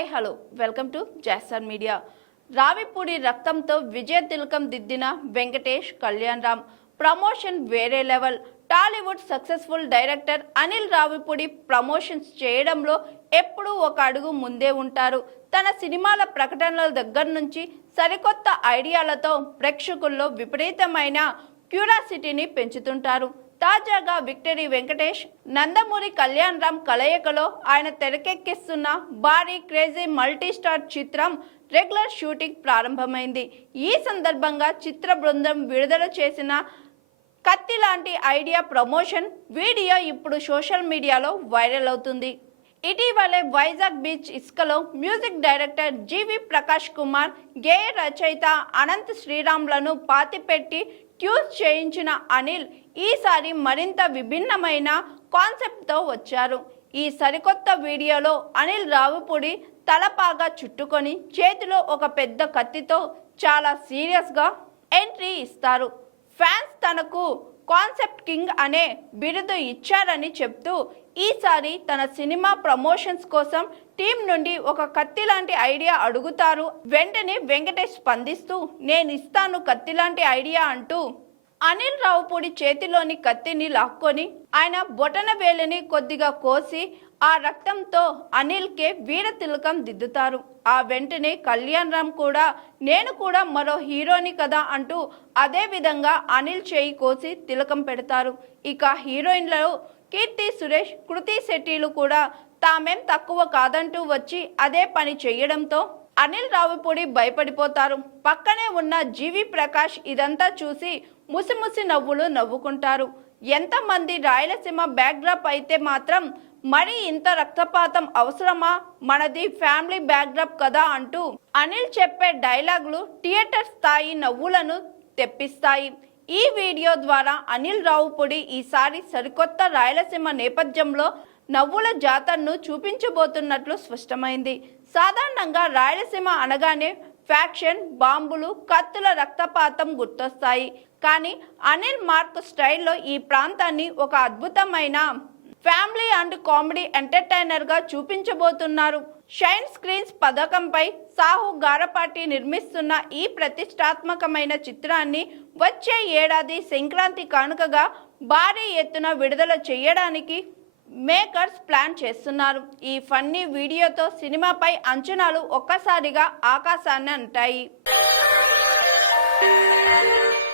Hi hello welcome to zoster media. Ravipudi రక్తంతో విజయ తిలకం దిద్దిన Venkatesh Kalyan Ram promotion వేరే level. Tollywood successful director Anil Ravipudi promotions చేయడంలో ఎప్పుడూ ఒక అడుగు ముందే ఉంటారు. తన సినిమాల ప్రకటనల దగ్గర నుంచి సరికొత్త ఐడియాలతో ప్రేక్షకుల్లో విపరీతమైన క్యూరియాసిటీని పెంచుతుంటారు. తాజాగా విక్టరీ వెంకటేష్ నందమూరి కళ్యాణ్ రామ్ కలయికలో ఆయన తెరకెక్కిస్తున్న భారీ క్రేజీ మల్టీ స్టార్ చిత్రం రెగ్యులర్ షూటింగ్ ప్రారంభమైంది. ఈ సందర్భంగా చిత్ర బృందం విడుదల చేసిన కత్తి లాంటి ఐడియా ప్రమోషన్ వీడియో ఇప్పుడు సోషల్ మీడియాలో వైరల్ అవుతుంది. ఇటీవలే వైజాగ్ బీచ్ ఇసుకలో మ్యూజిక్ డైరెక్టర్ జీవి ప్రకాష్ కుమార్, గేయ రచయిత అనంత్ శ్రీరామ్లను పాతిపెట్టి ట్యూన్ చేయించిన అనిల్ ఈసారి మరింత విభిన్నమైన కాన్సెప్ట్తో వచ్చారు. ఈ సరికొత్త వీడియోలో అనిల్ రావిపూడి తలపాగా చుట్టుకొని చేతిలో ఒక పెద్ద కత్తితో చాలా సీరియస్గా ఎంట్రీ ఇస్తారు. ఫ్యాన్స్ తనకు కాన్సెప్ట్ కింగ్ అనే బిరుదు ఇచ్చారని చెప్తూ ఈసారి తన సినిమా ప్రమోషన్స్ కోసం టీం నుండి ఒక కత్తి లాంటి ఐడియా అడుగుతారు. వెంటనే వెంకటేష్ స్పందిస్తూ నేను ఇస్తాను కత్తి లాంటి ఐడియా అంటూ అనిల్ రావిపూడి చేతిలోని కత్తిని లాక్కొని ఆయన బొటన వేలిని కొద్దిగా కోసి ఆ రక్తంతో అనిల్కే వీర తిలకం దిద్దుతారు. ఆ వెంటనే కళ్యాణ్ రామ్ కూడా నేను కూడా మరో హీరోని కదా అంటూ అదే విధంగా అనిల్ చేయి కోసి తిలకం పెడతారు. ఇక హీరోయిన్లలో కీర్తి సురేష్, కృతి శెట్టిలు కూడా తామేం తక్కువ కాదంటూ వచ్చి అదే పని చేయడంతో అనిల్ రావిపూడి భయపడిపోతారు. పక్కనే ఉన్న జీవి ప్రకాష్ ఇదంతా చూసి ముసిముసి నవ్వులు నవ్వుకుంటారు. ఎంతమంది రాయలసీమ బ్యాక్డ్రాప్ అయితే మాత్రం మరి ఇంత రక్తపాతం అవసరమా, మనది ఫ్యామిలీ బ్యాక్డ్రాప్ కదా అంటూ అనిల్ చెప్పే డైలాగులు థియేటర్ స్థాయి నవ్వులను తెప్పిస్తాయి. ఈ వీడియో ద్వారా అనిల్ రావిపూడి ఈసారి సరికొత్త రాయలసీమ నేపథ్యంలో నవ్వుల జాతరను చూపించబోతున్నట్లు స్పష్టమైంది. సాధారణంగా రాయలసీమ అనగానే ఫ్యాక్షన్, బాంబులు, కత్తుల రక్తపాతం గుర్తొస్తాయి. కానీ అనిల్ మార్క్ స్టైల్లో ఈ ప్రాంతాన్ని ఒక అద్భుతమైన ఫ్యామిలీ అండ్ కామెడీ ఎంటర్టైనర్గా చూపించబోతున్నారు. షైన్ స్క్రీన్స్ పథకంపై సాహు గారపాటి నిర్మిస్తున్న ఈ ప్రతిష్టాత్మకమైన చిత్రాన్ని వచ్చే ఏడాది సంక్రాంతి కానుకగా భారీ ఎత్తున విడుదల చేయడానికి మేకర్స్ ప్లాన్ చేస్తున్నారు. ఈ ఫన్నీ వీడియోతో సినిమాపై అంచనాలు ఒక్కసారిగా ఆకాశాన్ని అంటాయి.